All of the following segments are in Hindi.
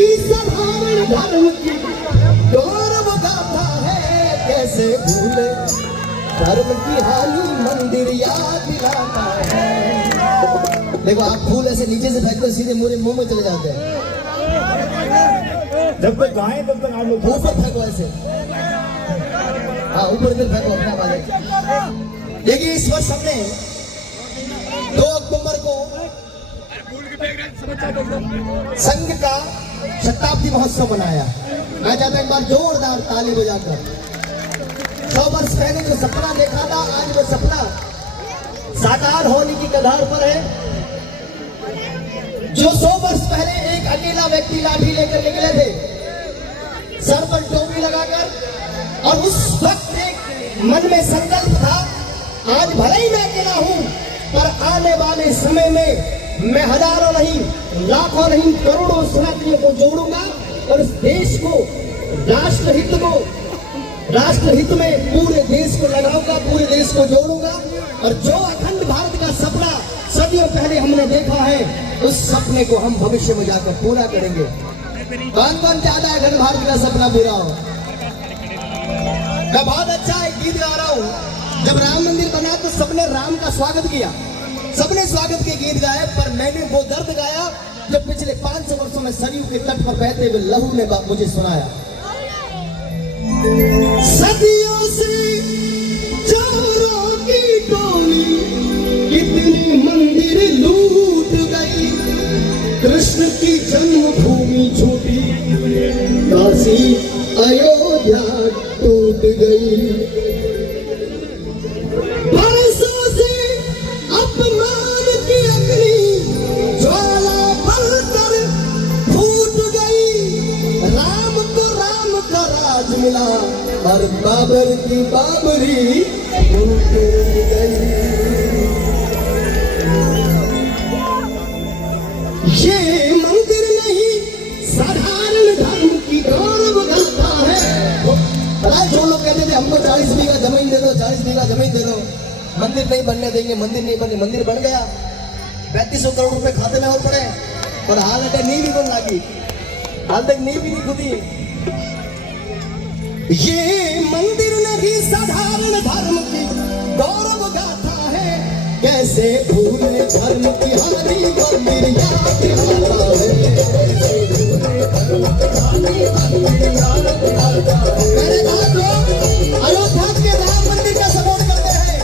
जिंदगी साधारण धर्म की गौरव गाथा है, कैसे भूले धर्म की हानि मंदिर याद दिलाता है। देखो आप फूल ऐसे नीचे से फेंकते सीधे मेरे मुंह में चले जाते हैं। जब तक गाएं तब तक आप लोग ऊपर फेंको ऐसे, हाँ ऊपर इधर फेंको अपना आवाज। देखिए इस वर्ष हमने 2 अक्टूबर को संघ का शताब्दी महोत्सव मनाया। मैं चाहता हूं एक बार जोरदार ताली बजाकर। 100 वर्ष पहले जो सपना देखा था, आज वो सपना साकार होने की कगार पर है। जो 100 वर्ष पहले एक अकेला व्यक्ति लाठी लेकर निकले थे, सर पर टोपी लगाकर, और उस वक्त एक मन में संकल्प था, आज भले ही मैं अकेला हूं, पर आने वाले समय में मैं हजारों नहीं, लाखों नहीं, करोड़ों सनातनियों को जोड़ूंगा और इस देश को, राष्ट्रहित में पूरे देश को लगाऊंगा, पूरे देश को जोड़ूंगा। और जो अखंड भारत का सपना सदियों पहले हमने देखा है, उस सपने को हम भविष्य में जाकर पूरा करेंगे। कौन कौन चाहता है अखंड भारत का सपना पूरा हो? मैं बहुत अच्छा एक गीत गा रहा हूं। जब राम मंदिर बना तो सबने राम का स्वागत किया, सबने स्वागत के गीत गाए, पर मैंने वो दर्द गाया जो पिछले 500 वर्षों में सरयू के तट पर बहते हुए लहू ने मुझे सुनाया। सदियों से चोरों की टोली कितनी मंदिर लूट गई, कृष्ण की जन्मभूमि छूटी, काशी अयोध्या टूट गई। बरसों से अपमान की अग्नि ज्वाला बढ़कर फूट गई, राम को राम का राज मिला और बाबर की बाबरी टूट गई। ये मंदिर नहीं साधारण धर्म की गौरव गाथा है। जो लोग कहते थे हमको 40 बीघा जमीन दे दो, 40 बीघा जमीन दे दो, मंदिर नहीं बनने देंगे, मंदिर नहीं बने, मंदिर बन गया। 3500 करोड़ रुपए खाते में और पड़े, और हाल तक नींव भी बन लगी, हाल तक नींव भी नहीं खुदी। ये मंदिर नहीं साधारण धर्म की गौरव गाथा है, कैसे भूले धर्म की हानि मंदिर याद दिलाता है। मेरे भाइयों, अयोध्या के राम मंदिर का सपोर्ट करते हैं।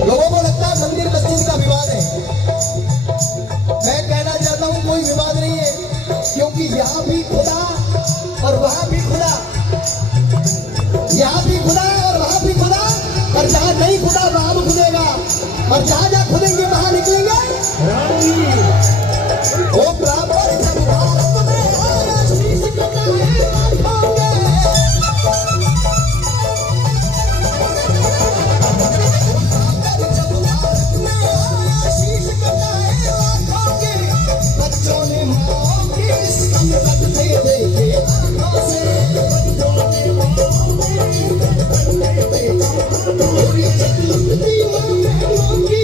लोगों को लगता है मंदिर मस्जिद का विवाद है। मैं कहना चाहता हूं कोई विवाद नहीं है, क्योंकि यहाँ भी खुदा और वहां भी खुदा, यहाँ भी खुदा और वहां भी खुदा, और जहाँ नहीं खुदा वहां भी खुदेगा, और जहाँ जहाँ खुदेंगे वहां निकलेंगे वो बराबर। जब भारत में आया शीश कटाए आंखों के, जब भारत में आया शीश कटाए आंखों के, बच्चों ने माँ की संगत दे देखे आंखों से, बच्चों ने माँ की संगत दे देखे आंखों से, पूरी जगत दी माँ बहनों की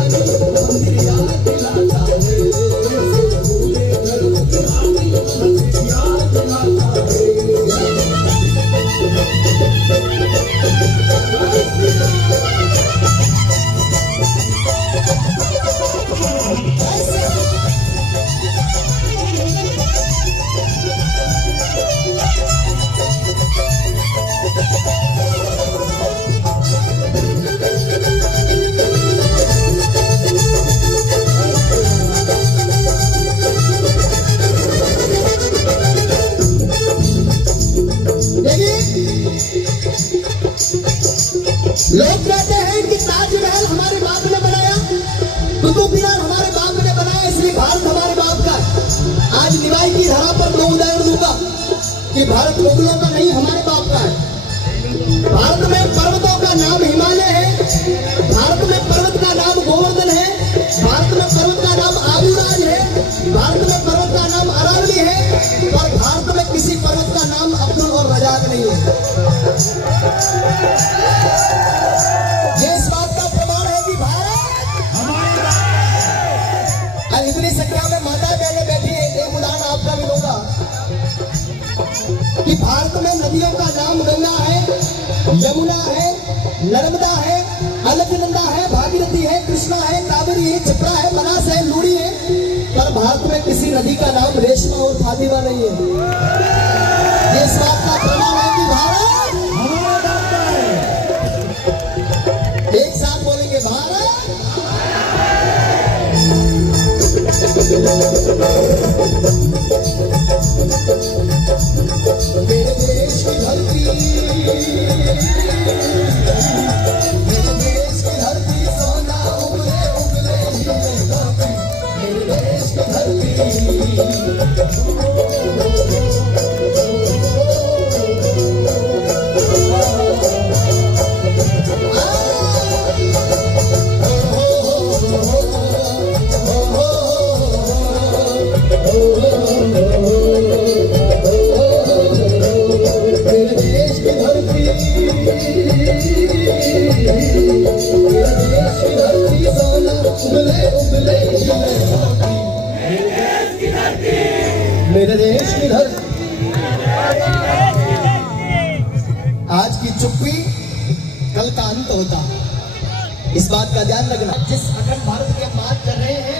मंदिर याद दिलाता है, भूले धर्म की रानी मंदिर याद दिलाता है। लोग कहते हैं कि ताजमहल हमारे बाप ने बनाया, कुतुब मीनार हमारे बाप ने बनाया, इसलिए भारत हमारे बाप का है। आज निभाई की धरा पर दो उदाहरण दूंगा कि भारत मुगलों का नहीं, हमारे बाप का है। भारत में पर्वतों का नाम हिमालय है, भारत में पर्वत का नाम गोवर्धन है, भारत में पर्वत का नाम आबूराज है, भारत में पर्वत का नाम अरावली है, और भारत में किसी पर्वत का नाम अब्दुल और रजाक नहीं है। ये इस बात का प्रमाण है कि भारत हमारा है। इतनी संख्या में माता बहनें बैठी है। एक उदाहरण आपका भी दूंगा कि भारत में नदियों का नाम गंगा है, यमुना है, नर्मदा है, अलकनंदा है, भागीरथी है, कृष्णा है, कावेरी है, चिपरा है, बनास है, लूड़ी है, पर भारत में किसी नदी का नाम रेशमा और फातिमा नहीं है। ये इस बात का प्रमाण है कि भारत हमारा है। एक साथ बोलेंगे भारत। मेरे देश की धरती, मेरे देश की धरती सोना उगले उगले मेरे देश की धरती। मेरे देश की धरती। आज की चुप्पी कल का अंत होता, इस बात का ध्यान रखना। जिस अखंड भारत की हम बात कर रहे हैं